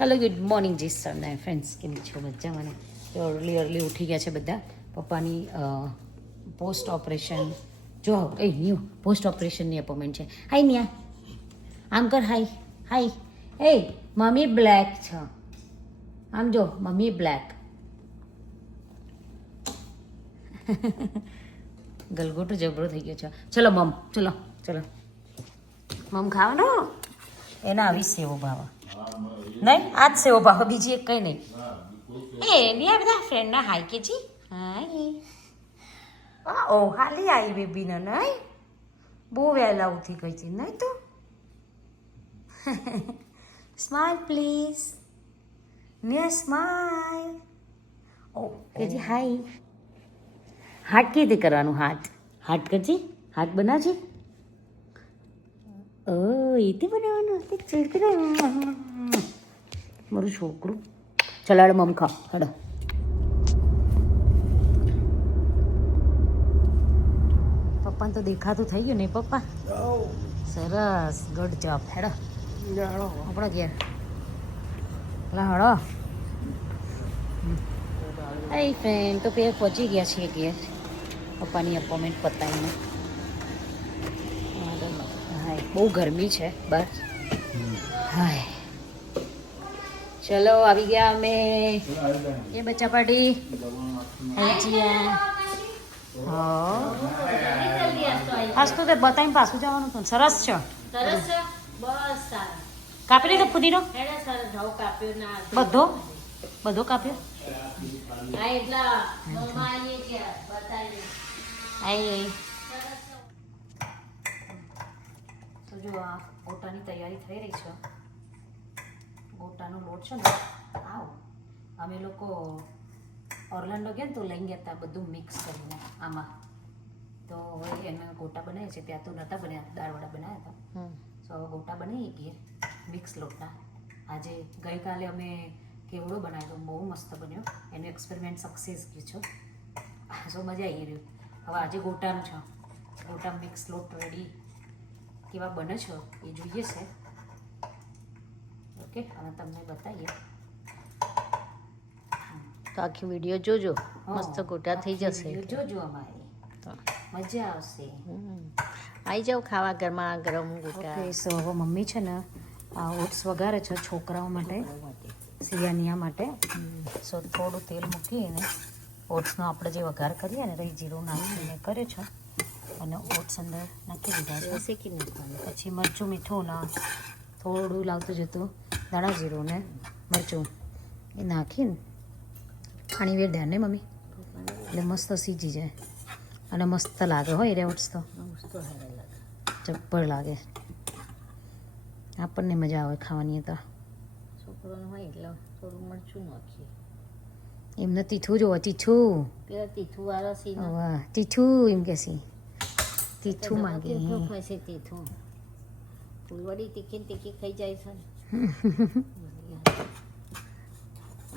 Hello good morning જી sir ને friends, કેમ છો? મજામાં ને? અર્લી ઉઠી ગયા છે બધા. પપ્પાની પોસ્ટ ઓપરેશન જો ન્યૂ પોસ્ટ ઓપરેશનની અપોઇન્ટમેન્ટ છે. હાય નિયા, આમ કર. હાય હાય. મમ્મી બ્લેક છે, આમ જો મમ્મી બ્લેક. ગલગોટો જબરો થઈ ગયો છે. ચલો મમ, ચલો ચલો મમ ખાવાનો. એના આવી સેવો ભાવ નહીં, આ જ સેવો ભાવ, બીજી એક કંઈ નહીં. નહીં આ બધા ફ્રેન્ડના હાય કે જી. હાય ઓ હાલી આવી બેબીને નહીં, બહુ વહેલા ઉઠી ગઈ છે નહીં તો. સ્માઇલ પ્લીઝ ને, સ્માઇલ. ઓ કેજી હાય. હાથ કેવી રીતે કરવાનું? હાથ કરજી, હાથ બનાવજે. ઓ એથી બનાવવાનું મારું છોકરું. ચલાડ મમ ખા હડો. પપ્પાને તો દેખાતું થઈ ગયું નહીં પપ્પા? સરસ, ગુડ જોબ. હેડો આપણા ઘેર હડો. હાય ફ્રેન્ડ, તો પેર પહોંચી ગયા છીએ ઘેર પપ્પાની અપોઇન્ટમેન્ટ પતાવીને. હાય બહુ ગરમી છે બસ. હાય ચલો આવી ગયા અમે. એ બચ્ચા પાર્ટી આજ તો તે બતાવીને પાછું જવાનું હતું. સરસ છે, કાપી લીધો ફુદીનો બધો બધો કાપ્યો. તો જો આ ગોટાની તૈયારી થઈ રહી છે. ગોટાનો લોટ છે ને, અમે લોકો ઓર્લેન્ડો ગયા ને તો લઈ ગયા હતા બધું મિક્સ કરીને આમાં. તો હવે એને ગોટા બનાવ્યા છે. ત્યાં તો નહોતા બન્યા, દાળવડા બનાવ્યા હતા. તો ગોટા બનાવી ગયા મિક્સ લોટના. આજે ગઈકાલે અમે કેવડો બનાવ્યો, બહુ મસ્ત બન્યો. એનો એક્સપેરિમેન્ટ સક્સેસ ગયું છે. સો મજા આવી રહ્યું. હવે આજે ગોટાનું છે. ગોટા મિક્સ લોટ રેડી કેવા બને છે એ જોઈએ છે. ઓકે, અને તમને બતાવીએ. તો આખી વિડીયો જોજો, મસ્ત ગોટા થઈ જશે. જોજો અમારી, મજા આવશે. આવી જાઓ ખાવા ગરમા ગરમ ગોટા. ઓકે, સો હવે મમ્મી છે ને ઓટ્સ વઘારે છે છોકરાઓ માટે, સિયાનિયા માટે. સો થોડું તેલ મૂકીને ઓટ્સનો આપણે જે વઘાર કરીએ ને, રહી જીરું નાખીને કરે છે. અને ઓટ્સ અંદર નાખી દીધા છે, શેકી નાખવાનું. પછી મરચું મીઠું ના થોડું લાવતું જતું ધાણા જીરું ને મરચું એ નાખીને પાણી વેર દે ને મમ્મી, એટલે મસ્ત સીજી જાય અને મસ્ત લાગે હોય રે ઓટ્સ. તો જબ્બર લાગે, આપણને મજા આવે ખાવાની. તો છોકરોને હોય એટલે થોડું મરચું નાખીએ. એમને તીઠું જોવો, તીઠું. પેલા તીઠું વાળા સી વાહ તીઠું એમ કે સી તીઠું માંગે. તીઠું ફૂલવડી તીખી તીખી ખાઈ જાય છે.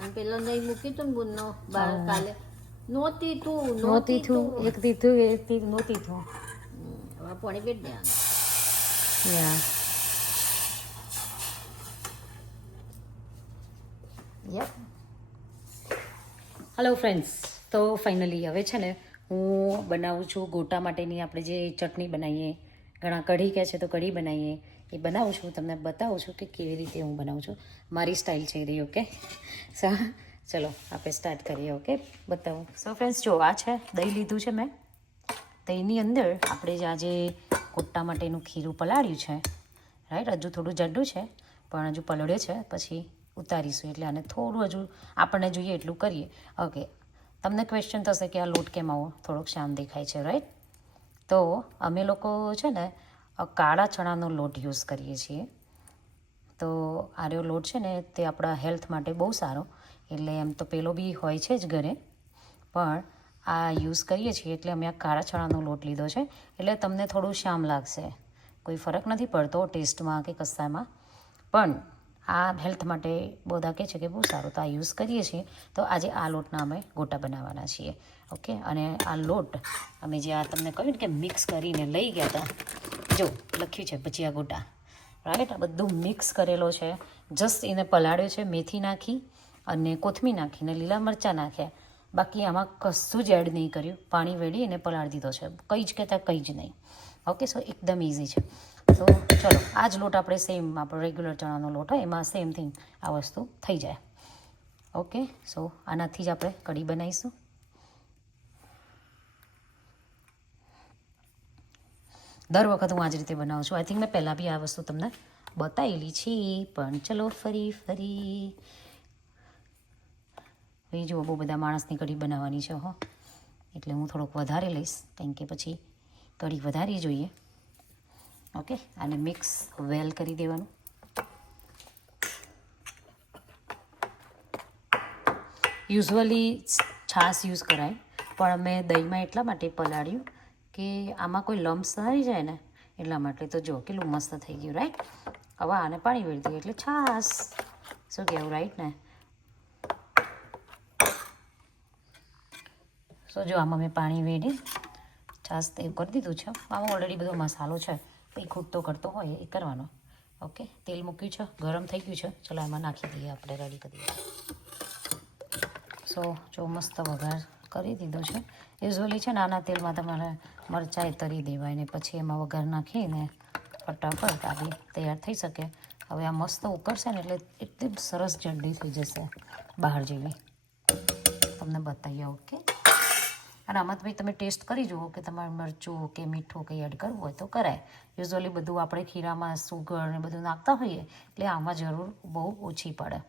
અને પેલો નહીં મૂક્યું તું ને બુનનો બાર કાલે, નો તીઠું એક તીઠું નો તીઠું. હવે પાણી બેઠ દેવાનું. યા યપ. હેલો ફ્રેન્ડ્સ, તો ફાઇનલી હવે છે ને હું બનાવું છું ગોટા માટેની આપણે જે ચટણી બનાવીએ. ઘણા કઢી કહે છે તો કઢી બનાવીએ, એ બનાવું છું. તમને બતાવું છું કે કેવી રીતે હું બનાવું છું. મારી સ્ટાઇલ છે રહી. ઓકે, ચલો આપણે સ્ટાર્ટ કરીએ. ઓકે, બતાવું. સો ફ્રેન્ડ્સ જો આ છે દહીં લીધું છે મેં. દહીંની અંદર આપણે જે આજે ગોટા માટેનું ખીરું પલાળ્યું છે, રાઈટ. હજુ થોડું જાડું છે પણ હજુ પલળે છે, પછી ઉતારીશું. એટલે આને થોડું હજુ આપણને જોઈએ એટલું કરીએ. ઓકે, તમને ક્વેશ્ચન થશે કે આ લોટ કેમ આવો થોડોક શામ દેખાય છે, રાઈટ. તો અમે લોકો છે ને કાળા ચણાનો લોટ યુઝ કરીએ છીએ. તો આર્યો લોટ છે ને તે આપણા હેલ્થ માટે બહુ સારો. એટલે એમ તો પેલો બી હોય છે જ ઘરે, પણ આ યુઝ કરીએ છીએ એટલે અમે આ કાળા ચણાનો લોટ લીધો છે. એટલે તમને થોડું શામ લાગશે, કોઈ ફરક નથી પડતો ટેસ્ટમાં કે કશામાં, પણ આ હેલ્થ માટે બધા કહે છે કે બહુ સારું. તો આ યુઝ કરીએ છીએ. તો આજે આ લોટના અમે ગોટા બનાવવાના છીએ. ઓકે, અને આ લોટ અમે જે આ તમને કહ્યું ને કે મિક્સ કરીને લઈ ગયા હતા, જો લખ્યું છે ભજીયા ગોટા, રાઈટ. આ બધું મિક્સ કરેલો છે. જસ્ટ એને પલાળ્યો છે, મેથી નાખી અને કોથમીર નાખીને લીલા મરચાં નાખ્યા. બાકી આમાં કશું જ એડ નહીં કર્યું. પાણી વેડી એને પલાળી દીધો છે. કંઈ જ કહેતા કંઈ જ નહીં. ઓકે, સો એકદમ ઇઝી છે. તો ચલો આ જ લોટ આપણે સેમ આપણો રેગ્યુલર ચણાનો લોટ હોય એમાં સેમ થિંગ આ વસ્તુ થઈ જાય. ઓકે, સો આનાથી જ આપણે કઢી બનાવીશું. દર વખત હું આ જ રીતે બનાવું છું. આઈ થિંક મેં પહેલાં બી આ વસ્તુ તમને બતાવેલી છે, પણ ચલો ફરી એ જુઓ બહુ બધા માણસની કઢી બનાવવાની છે હો, એટલે હું થોડોક વધારે લઈશ કારણ કે પછી કઢી વધારી જોઈએ. ઓકે, આને મિક્સ વેલ કરી દેવાનું. યુઝ્યુઅલી છાશ યુઝ કરાય, પણ મેં દહીંમાં એટલા માટે પલાળ્યું કે આમાં કોઈ લમ્સ આવી જાય ને એટલા માટે. તો જો કેટલું મસ્ત થઈ ગયું, રાઈટ. હવે આને પાણી વેળી દઈએ એટલે છાશ. શું કહેવું, રાઈટ ને? સો જો આમાં મેં પાણી વેડી છાશ તે કરી દીધું છે. આમાં ઓલરેડી બધો મસાલો છે, કંઈ ખૂટતો કરતો હોય એ કરવાનો. ઓકે, તેલ મૂક્યું છે, ગરમ થઈ ગયું છે. ચલો એમાં નાખી દઈએ, આપણે રેડી કરી દઈએ. સો જો મસ્ત વઘાર કરી દીધો છે. યુઝ્યુઅલી છે નાના તેલમાં તમારે મરચાં તરી દેવાય ને પછી એમાં વઘાર નાખીને ફટાફટ આ બી તૈયાર થઈ શકે. હવે આ મસ્ત ઉકળશે ને એટલે એકદમ સરસ જલ્દી થઈ જશે, બહાર જેવી. તમને બતાવીએ. ઓકે, અને આમાં ભાઈ તમે ટેસ્ટ કરી જુઓ કે તમારે મરચું કે મીઠું કંઈ એડ કરવું હોય તો કરાય. યુઝ્યુઅલી બધું આપણે ખીરામાં સુગર ને બધું નાખતા હોઈએ એટલે આમાં જરૂર બહુ ઓછી પડે.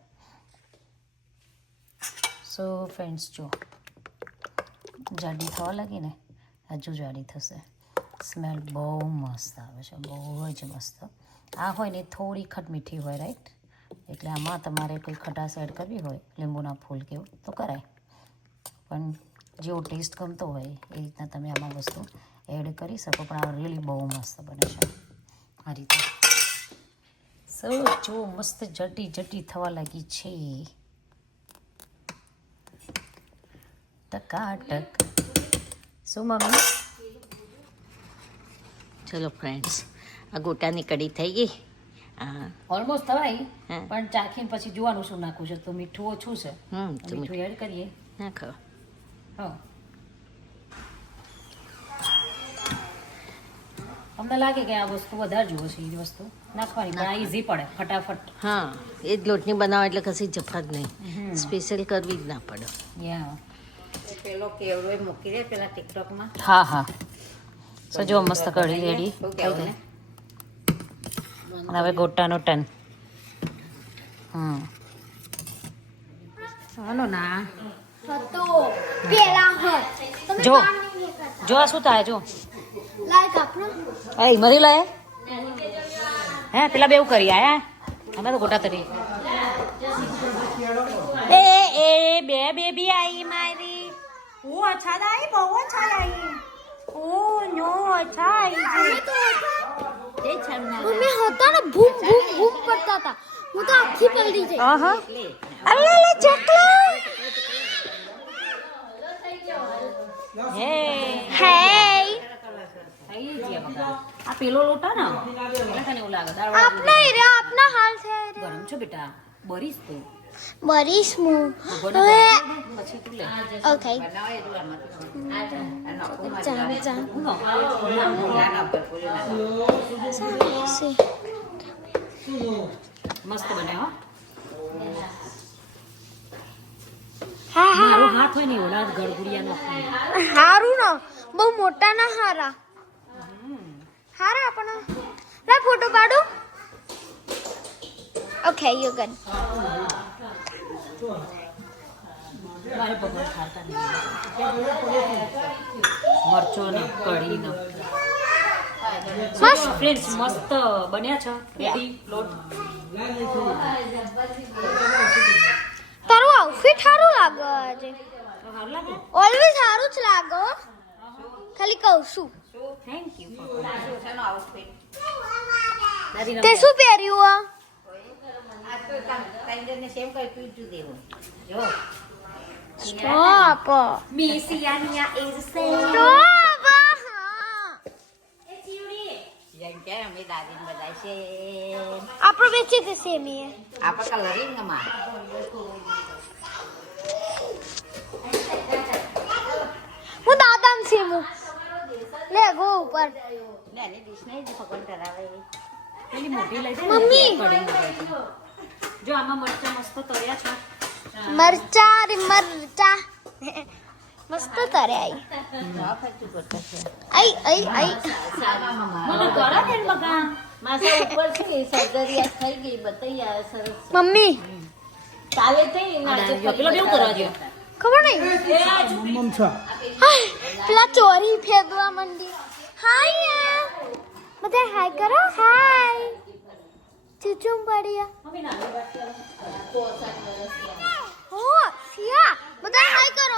સો ફ્રેન્ડ્સ જો જાડી થવા લાગી ને હજુ જાડી થશે. સ્મેલ બહુ મસ્ત આવે છે, બહુ જ મસ્ત. આ હોય ને થોડી ખટ મીઠી હોય, રાઈટ. એટલે આમાં તમારે કોઈ ખટાશ એડ કરવી હોય લીંબુના ફૂલ કેવું તો કરાય, પણ જેવો ટેસ્ટ ગમતો હોય એ રીતના તમે આમાં વસ્તુ એડ કરી શકો. પણ આ રિયલી બહુ મસ્ત બને છે આ રીતે. સો જો મસ્ત જટી થવા લાગી છે, ટકાટક. શું મમ્મી? ચલો ફ્રેન્ડ્સ, આ ગોટાની કઢી થઈ ગઈ. ઓલમોસ્ટ થવાય, પણ ચાખીને પછી જોવાનું શું નાખવું છે. તો મીઠું ઓછું છે, તો મીઠું એડ કરીએ. નાખો. હા, તમને લાગે કે આ વસ્તુ વધારે જુઓ છે એ વસ્તુ નાખવાની, પણ આ ઇઝી પડે ફટાફટ. હા, એ જ લોટની બનાવો એટલે કશી જફત નહીં, સ્પેશિયલ કરવી જ ના પડે. યા પેલો કેવડો મૂકી દે પેલા ટિકટોકમાં. હા. સો જો મસ્ત કઢી રેડી થઈ ગઈ. અને હવે ગોટાનો ટન. ચાલો ના જો આ શું થાય જો મરી લે. હે પેલા બેવું કરી આયા અમે તો ગોટા તરી. એ બે બેબી आई મારી. ઓ અચ્છા દાઈ, બહુ અચ્છા आई. ઓ નો અચ્છા आई છે. મમ્મી હોતા ને ભૂમ ભૂમ ભૂમ કરતા હતા, હું તો આખી પલટી ગઈ. આહા અલે ચકલા. હે હે થઈ ગયા બગા. આ પેલો લોટા ને એટલે તને એવું લાગે દાળ આપના એરિયા આપના હાલ છે ગરમ છો બેટા, બરીશ તું બરીસ હું ભગોને હવે પછી તું લે. ઓકે ચાલ ચાલ મસ્ત બને હો. હા હા મારો હાથ હોય ને ઓલા ગળગુડિયાનો. હારું ને બહુ મોટા ના હારા હારા આપણા. લે ફોટો પાડું. Okay you good. મારે પકડ ખાતા નહીં. મરચો ને કઢી ને મસ્ત ફ્રેન્ડ્સ મસ્ત બન્યા છે. રેડી લોટ. તારું આઉટફિટ સારું લાગે આજે. સારું લાગે. ઓલવેઝ સારું જ લાગે હો. ખાલી કહું છું. Thank you. તે શું પહેર્યું આ? સેમ કરી તું જ દેવું જો. સ્ટોપ મિસિયાનિયા ઇઝ સેમ. સ્ટોપ. જેમ કે અમે દાદીને બધા છે આપણે વેચી દે સેમી આપણે કલરિંગમાં હું દાદામ સેમુ લે ગો ઉપર નાની ડીશ નહીં જે ભગવાન કરાવે એ. પેલી મોટી લઈ જાય મમ્મી. જો આમાં મરચા મસ્ત તળ્યા છે મરચા રે મરચા મસ્ત તરે આઈ હા, ફરતું કરતા છે. આઈ આઈ મને ગળા ને બગા માસા ઉપર છે સર્જરી આ થઈ ગઈ બતાઈ આ સરસ મમ્મી કાલે થઈ નાચે પેલો કેવું કરવા દો ખબર નહીં હાય, પેલા ચોરી ફેદવા મંડી હાય બધા હાય કરો હાય ચૂચુમ પડ્યા હો સિયા બધા હાય કરો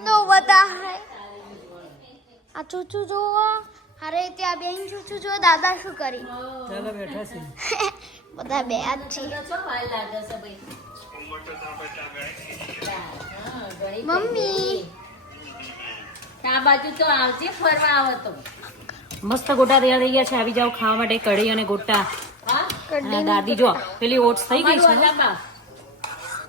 નો બધા હાય આ ચૂચુ જોવો અરે ત્યાં બેન ચૂચુ જો દાદા શું કરી ચાલો બેઠા છે બધા બે જ છે છો વાર લાગે છે ભાઈ મમ્મી આ બાજુ તો આવજે ફરવા આવો તો મસ્ત ગોટા તૈયાર થઈ ગયા છે આવી જાવ ખાવા માટે કઢી અને ગોટા હા અને દાદી જો પેલી ઓટ્સ થઈ ગઈ છે વજામાં.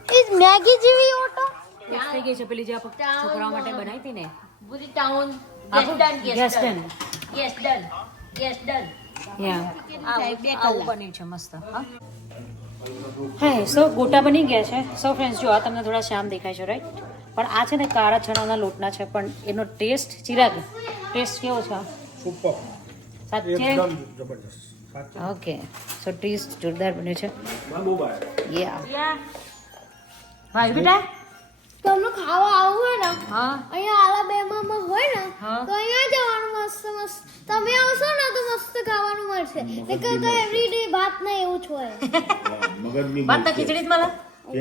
એ મેગી જેવી ઓટો ઓટ્સ થઈ ગઈ છે પેલી જે આપણે છોકરાઓ માટે બનાવી હતી ને પૂરી ટાઉન ગેસ ડન ગેસ ડન ગેસ ડન આવું બન્યું છે મસ્ત હા સો ગોટા બની ગયા છે સો ફ્રેન્ડ્સ જો આ તમને થોડા શ્યામ દેખાય છે રાઈટ પણ આ છે ને કાળા ચણાના લોટના છે પણ એનો ટેસ્ટ ચિરાગ ટેસ્ટ કેવો છે સુપર સાચે એકદમ જબરદસ્ત સાચું ઓકે સો ટેસ્ટ જોરદાર બન્યો છે બહુ ભાઈ યા ભાઈ બેટા તમને ખાવા આવવું હોય ને હા અહીંયા આલાબેમામાં હોય ને હા. તો અહીંયા જવાનું મસ્ત મસ્ત તમે આવશો ને તો મસ્ત ખાવાનું મળશે નકર તો એવરીડે ભાત ને એવું જ હોય મગજની ભાત તો ખીચડી જ મળે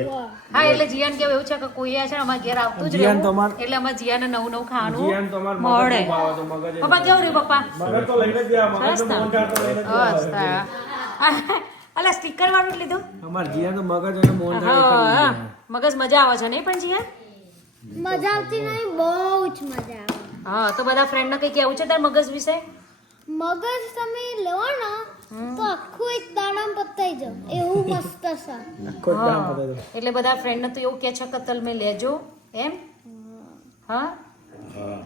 વાહ. હા એટલે જીયાન કેવું એવું છે કે કોઈ છે ને અમારા ઘેર આવતું જ જીયાન રહેવું તમાર- એટલે અમારે જીયાને નવું નવું જીયાન તો ખાવાનું અમાર મગજ મળે ઉભાવે તો મગજ એ પપ્પા કેવું રે પપ્પા મગજ તો લઈને જ ગયા મગજ સરસ તો ને? મોંઢા તો લઈને જ બસ ગયા તારા. અલા સ્ટીકર વાળું જ લીધું અમાર જીયાન તો મગજ અને મોંઢા એક જ હા ગયા. મગજ મજા આવે છે નહીં પણ જીયા મજા આવતી નહીં બહુ જ મજા આવે હા તો બધા ફ્રેન્ડ ને કઈ કેવું છે તાર મગજ વિશે મગજ તમે લેવો ને તો આખું એક દાડામાં પતાઈ જાવ એવું મસ્ત છે આખો જ દામ પતાવી દો. એટલે બધા ફ્રેન્ડ ને તો એવું કે છે કે તમે લેજો એમ હા હા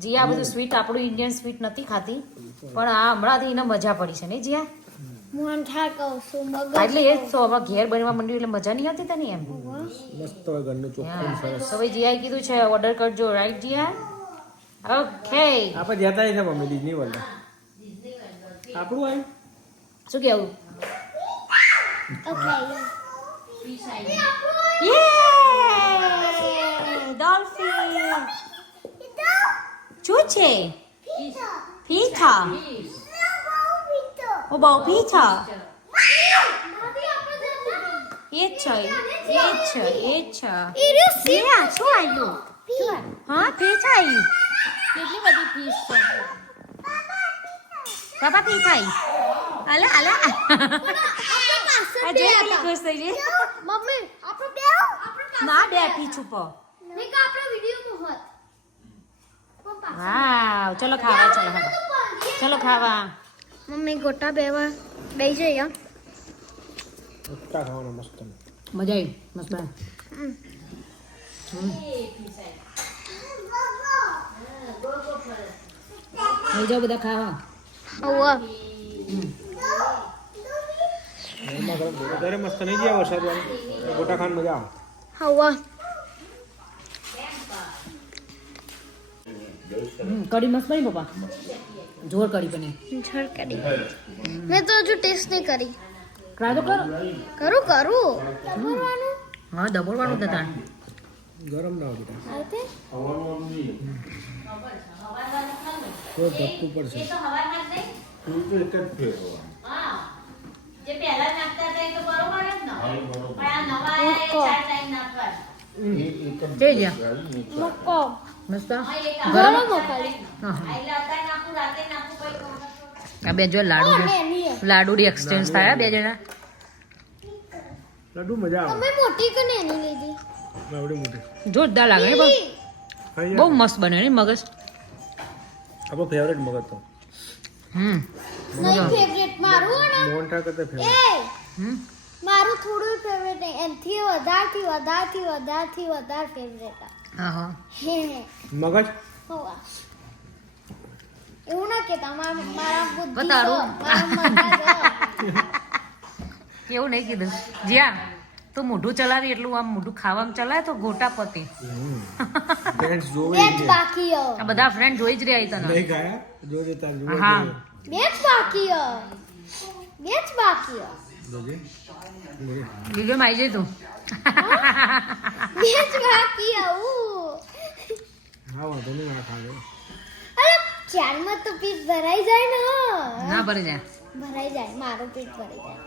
જીયા આ બધું સ્વીટ આપણું ઇન્ડિયન સ્વીટ નથી ખાતી પણ આ હમણાંથી એને મજા પડી છે ને જીયા મોહનથાળ કહું છું મગજ એટલે એ જ તો હમણાં ઘેર બનવા માંડ્યું એટલે મજા નહીં આવતી તને એમ મસ્ત હોય ઘરનું ચોખ્ખું સરસ તો ભાઈ જીયાએ કીધું છે ઓર્ડર કરજો રાઈટ જીયા ઓકે આપણે જતા છે મમ્મી ડિઝની વર્લ્ડ આપણું આવ્યું શું કેવું ઓકે ડોલ્ફિન શું છે પીઠા ઓ બહુ પીઠા એ જ છે એ જ છે એ જ છે જીયા શું આવ્યું હા પીઠા આવ્યું કેટલી બધી ફીસ છે બાપા પીઠા આવ્યું અલા અલા આ જોઈ કેટલી ખુશ થઈ ગઈ મમ્મી આપણે બે આપણે ના બેઠી છુપો નહીં કે આપણે વિડિયોમાં હોત વાવ ચલો ખાવા ચલો ખાવા ચલો ખાવા મમ્મી ગોટા બેવા બેઈ જઈએ ઉત્તા ખાવાનો મસ્ત મજા આવી મસ્ત બન લઈ જાઓ બધા ખાવા હવે ઘરમાં ગરમ વધારે મસ્ત નહીં ગયા વરસાદ વાળું ગોટા ખાવાની મજા આવે હવે કઢી મસ્ત બની પપ્પા જોર કઢી બને ઝડ કરી મેં તો હજુ ટેસ્ટ નહીં કરી ટ્રાય તો કરો કરું દબરવાનું હા દબોળવાનું હતા તાણ ગરમ ના હોય બેટા આતે થોડું ધપકું પડશે જે પહેલા નાખતા હતા એ તો બરોબર જ ને પણ આ નવા આયા એ ચાર ટાઈમ નાખવા જઈ ગયા મક્કો મસ્ત ગરમ ખાલી હા હા એટલે અત્યારે નાખું રાતે નાખું કઈ કહું આ બે જો લાડુ લાડુડી એક્સચેન્જ થાય બે જણા લડ્ડુ મજા આવે તમે મોટી કે નાની લીધી આવડી મોટી જોરદાર લાગે ને ખાઈ બહુ મસ્ત બને ને મગજ આપણો ફેવરેટ મગજ તો નહીં ફેવરેટ મારું હે ને મોહનથાળ કરતા ફેવરેટ. એ મારું થોડું ફેવરેટ નહીં એનથી વધારે ફેવરેટ હે મગજ હોવા એવું ના કેતા મારા બુદ્ધિ તારું? મારા મગજ એવું નહીં કીધું જ્યાં તું મોઢું ચલાવી એટલું આમ મોઢું ખાવામાં ચલાવે તો ગોટા પતે. ફ્રેન્ડ્સ જોવે બે જ બાકી હે આ બધા ફ્રેન્ડ જોઈ જ રહ્યા તને. નહીં ખાયા જોજે તાર જોવે હા. બે જ બાકી હે જોજે જોજે. વિડીયો માં આવી જાય તું. બે જ બાકી હે હા વાંધો નહીં આ ખાજો. અરે ચારમાં તો પીસ ભરાઈ જાય ને ના ભરી જાય ભરાઈ જાય મારું પેટ ભરાઈ જાય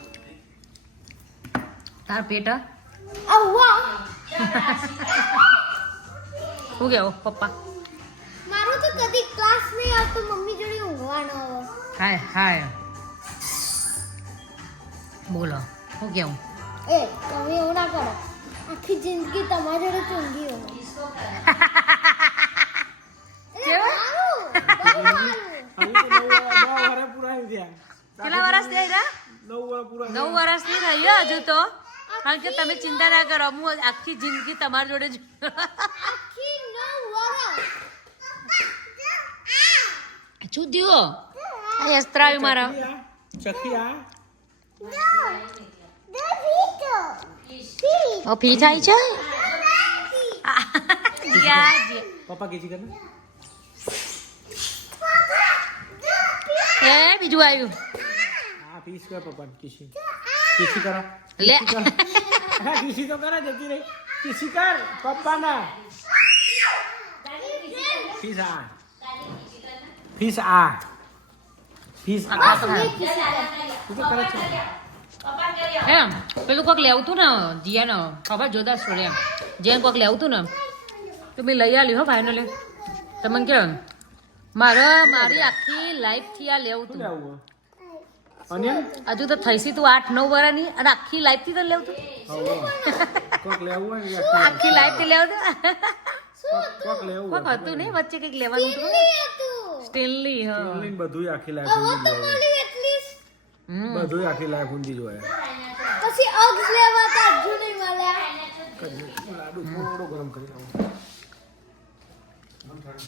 તાર પેટ આવા શું કેવું પપ્પા? મારું તો કદી ક્લાસ નહીં આવતો મમ્મી જોડે ઊંઘવાનો હાય હાય બોલો શું કેવું? એ તમે એવું ના કરો આખી જિંદગી તમારી જોડે જ ઊંઘી હોય કેવું? હવે તો 9 વર્ષ પૂરા આવી ગયા. કેટલા વર્ષ થઈ રહ્યા? 9 વર્ષ પૂરા 9 વર્ષ નહીં રહ્યા હજુ તો. કારણ કે તમે ચિંતા ના કરો હું આખી જિંદગી તમારી જોડે જ આખી 9 વર્ષ શું થયો? આ અસ્ત્રાવી મારા ચકી આ ફી થાય છે પપ્પા કીધી કર એ બીજું આવ્યું હા પીસ કર પપ્પા કીસી કરો લે હા કીસી તો કરે જતી રહી કીસી કર પપ્પા ના ફીસ આ ફીસ આ ફીસ આ તું તો કરે છે એમ પેલું કોક લેવું તું ને જીયાને ખબર જોતા છોડે એમ જીયાને કોક લેવું તું ને તો મેં લઈ આલ્યું હો ફાઇનલી તમને કેમ મારી આખી લાઈફ થી આ લેવું તું લેવું અને હજુ તો થઈશી તું 8-9 વર્ષની અને આખી લાઈફ થી તો લેવું તું કોક લેવું હોય ને આખી લાઈફ થી લેવું તું કોક લેવું કોક હતું નહીં વચ્ચે કંઈક લેવાનું હતું સ્ટીલની હા લઈને બધું આખી લાઈફ ઊંધી જોવે એટલીસ્ટ બધું આખી લાઈફ ઊંધી જોવે પછી અગ્સ લેવા તો હજુ નહીં મળ્યા લાડુ થોડો ગરમ કરી નાખો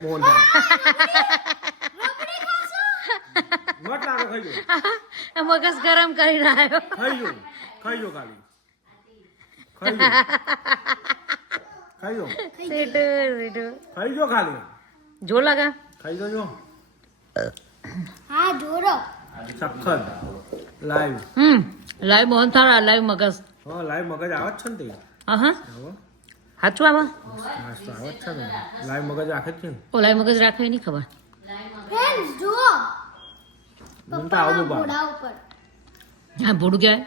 મોહનથાળ મત લાડુ ખાઈ ગયો મગજ ગરમ કરીને આવ્યો ખાઈ ગયો ખાલી ખાઈ ગયો ખાઈ ગયો ખાલી જો લગા ખાઈ ગયો હા જોરો સખત લાઈવ લાઈવ મોહનથાળ લાઈવ મગજ હા લાઈવ મગજ આવે જ છે ને તે હા હવે સાચું આવા નાસ્તો આવે જ છે ને લાઈવ મગજ રાખે જ છે ને ઓ લાઈવ મગજ રાખે નહીં ખબર ફ્રેન્ડ્સ જો મને તો આવું બા ઘોડા ઉપર હા ભૂડું કહેવાય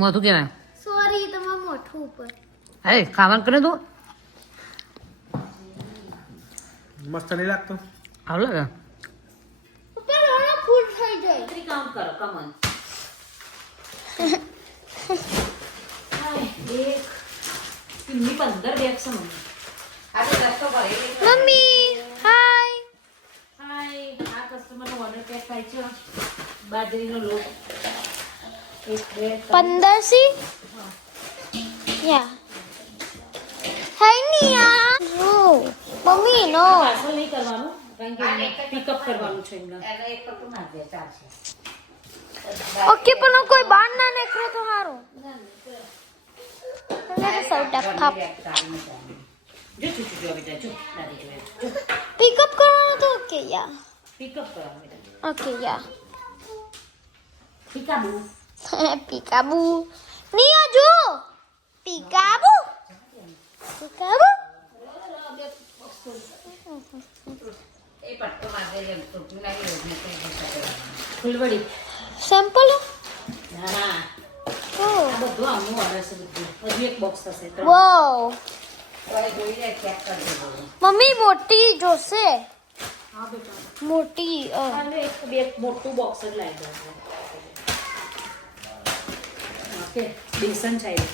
મોથું કહેવાય સોરી તમારા મોઠું ઉપર હે ખાવાનું કરે તું મસ્ત નહીં લાગતો આવું લાગે ઉપર ઘણો ફૂલ થઈ જાય કામ કરો કમન કિન્ની 15 બેગ છે મમ્મી હાય હાય આ કસ્ટમરનો ઓર્ડર પેક થાય છે બાજરીનો લોટ એક બે 15 સી યા હાય નિયા નો મમ્મી નો પાર્સલ નહીં કરવાનું કારણ કે પિકઅપ કરવાનું છે એમને ઓકે પણ કોઈ બાર ના નીકળે તો સારું જો ચૂચું જો બેટા જો દાદી જો પિકઅપ કરવાનું તો ઓકે યા પિકઅપ કરવાનું બેટા ઓકે યા પિકાબુ પીકાબુ નિયા જો પીકાબુ પીકાબુ ફૂલવડી સિમ્પલ ના ના ઓ આ બધું આમનું ઓર્ડર છે બધું હજુ એક બોક્સ થશે વાવ મમ્મી મોટી જોશે હા બેટા મોટી અને એક બે મોટું બોક્સ જ લાવી દો ઓકે બેસન ચાਹੀએ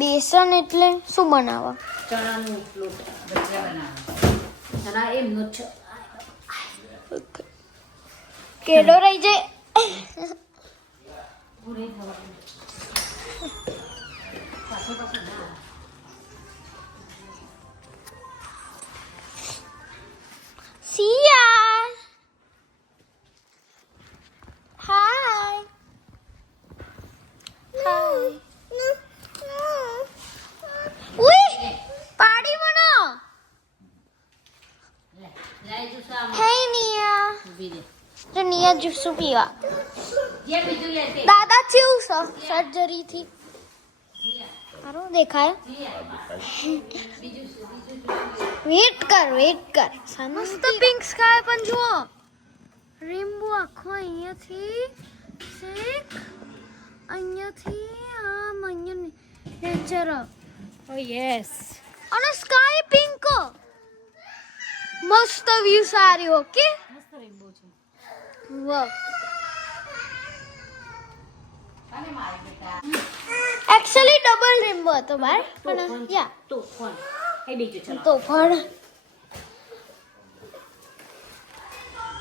બેસન એટલે શું બનાવવા ચણાનું લોટ ભજીયા બનાવવા ચણા એમનો જ છે કેળો રહી જાય. સિયા હાય ઉઈ પાડી મને લાઈ જુસ આમ હે નિયા ઊભી રહે. તો નિયા જ્યુસ પીવા જે બીજું લેતે દાદા કેવું છે સર્જરી થી સારું દેખાય વેટ કર મસ્ત પિંક સ્કાય પણ જુઓ રેનબો આખો અહીંયાથી છેક અહીંયાથી આમ અહીંયા નેચર ઓ યસ અને સ્કાય પિંક મસ્ત વ્યૂ સારી ઓકે મસ્ત રેનબો છે. વાહ एक्चुअली डबल रेनबो હતો બાર પણ યા તો ફોન એ બીજું ચલો તો પણ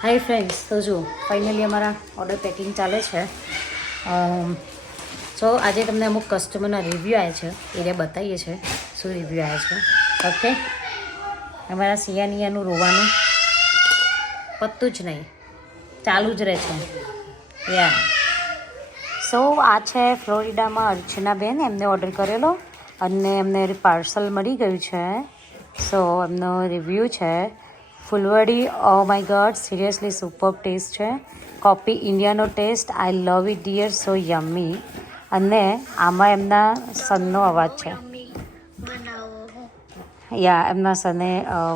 હાય ફ્રેન્ડ્સ, તો જો ફાઇનલી અમારા ઓર્ડર પેકિંગ ચાલે છે. સો આજે તમને અમુક કસ્ટમરના રિવ્યૂ આવ્યા છે, એને બતાવીએ છીએ શું રિવ્યૂ આવ્યા છે. ઓકે, અમારા સિયાનિયાનું રોવાનું પત્તું જ નહીં, ચાલુ જ રહે છે. યા સો આ છે ફ્લોરિડામાં અર્ચનાબેન, એમને ઓર્ડર કરેલો અને એમને પાર્સલ મળી ગયું છે. સો એમનો રિવ્યૂ છે ફૂલવડી. Oh my god, seriously super taste છે. કોપી ઇન્ડિયાનો taste, I love it dear, so yummy. અને આમાં એમના સનનો અવાજ છે. યા એમના સને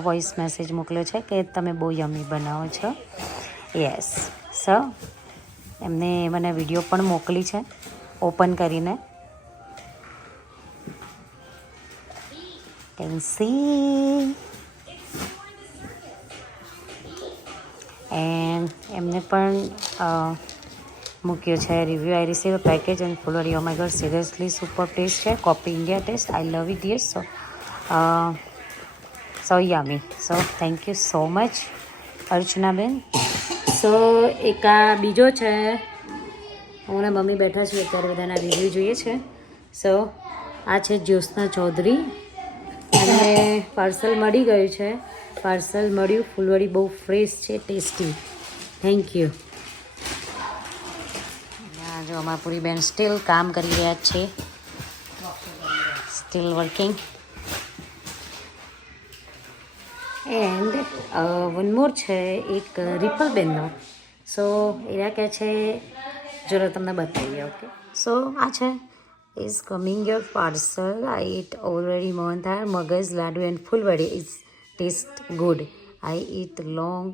વોઇસ મેસેજ મોકલ્યો છે કે તમે બહુ યમ્મી બનાવો છો. યસ, સો એમને મને વિડીયો પણ મોકલી છે ઓપન કરીને. કેન સી એન્ડ એમને પણ મૂક્યો છે review. I receive a package and fulwadi. Oh my god, seriously super taste છે. કોપી India taste, I love it yes, so yummy. So thank you so much અર્ચનાબેન. સો એક આ બીજો છે, હું અને મમ્મી બેઠા છીએ અત્યારે, બધાના રિવ્યૂ જોઈએ છે. સો આ છે જ્યોત્સના ચૌધરી અને પાર્સલ મળી ગયું છે. પાર્સલ મળ્યું, ફૂલવડી બહુ ફ્રેશ છે, ટેસ્ટી. Thank you. જો અમારા પૂરી બેન સ્ટીલ કામ કરી રહ્યા છે, steel working. And one more છે એક રિપલબેનનો. સો એના કહે છે, જો તમને બતાવીએ. ઓકે, સો આ છે is coming your parcel. I it already mohanthal, magaj, ladoo and fulwadi. Is taste good. I it long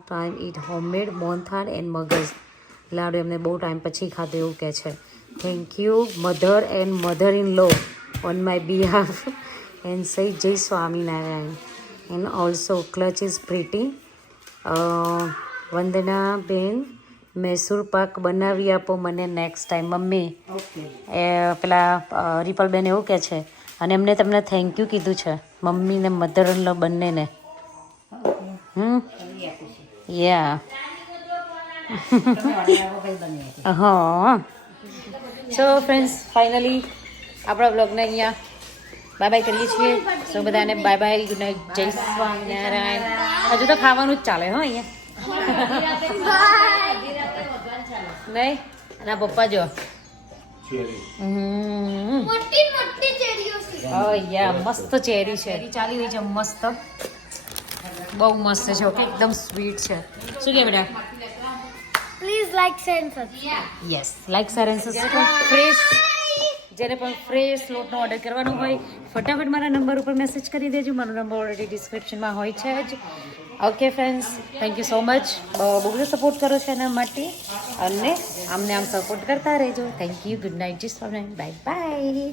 time it homemade mohanthal and magaj ladoo. એમને બહુ ટાઈમ પછી ખાધું એવું કહે છે. Thank you mother and mother in law on my behalf and say Jai Swaminarayan. And also clutch is pretty. Vandana ben, Mysore પાક બનાવી આપો મને નેક્સ્ટ ટાઈમ. મમ્મી એ પેલા રિપલબેન એવું કહે છે, અને એમને તમને થેન્ક યુ કીધું છે, મમ્મીને મધર ઇન લો બંનેને. યા હા. સો ફ્રેન્ડ્સ, ફાઇનલી આપણા બ્લોગને અહીંયા બાય બાય કરીએ છીએ. સો બધાને બાય બાય, ગુડ નાઇટ, જય સ્વામિનારાયણ. હજુ તો ખાવાનું જ ચાલે હો અહીંયા. નહીં, અને પપ્પા જો મોટી મોટી ચેરીઓ છે. યા મસ્ત ચેરી છે, ચાલી રહી છે મસ્ત, બહુ મસ્ત છે. ઓકે, એકદમ સ્વીટ છે. શું કે બેટા? Please like share and subscribe. Yes, like share and subscribe. Fresh, જેને પણ ફ્રેશ લોટનો ઓર્ડર કરવાનો હોય ફટાફટ મારા નંબર ઉપર મેસેજ કરી દેજો. મારો નંબર ઓલરેડી ડિસ્ક્રિપ્શનમાં હોય છે જ. Okay friends, thank you so much. બહુ બધો સપોર્ટ કરો છો એના માટે, અને આમને આમ સપોર્ટ કરતા રહેજો. થેન્ક યુ, ગુડ નાઇટ, જી સ્વામિનારાયણ, બાય બાય.